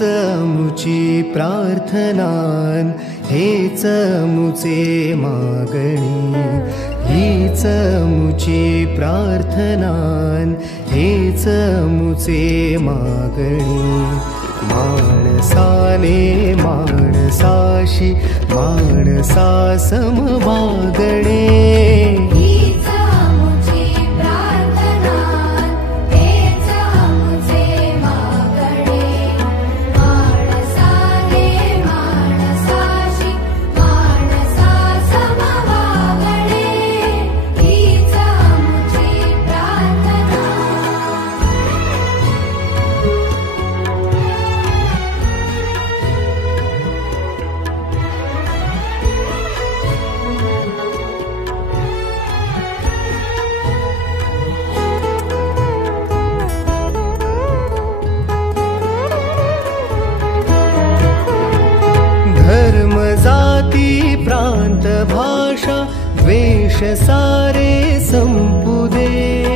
हीच मुची प्रार्थनान, हेच मुचे मागणी, हीच मुची प्रार्थनान, हेच मुचे मागणी। माणसाने माणसाशी माणसा सम वागणे, धर्म जाती प्रांत भाषा द्वेष सारे संपुदे,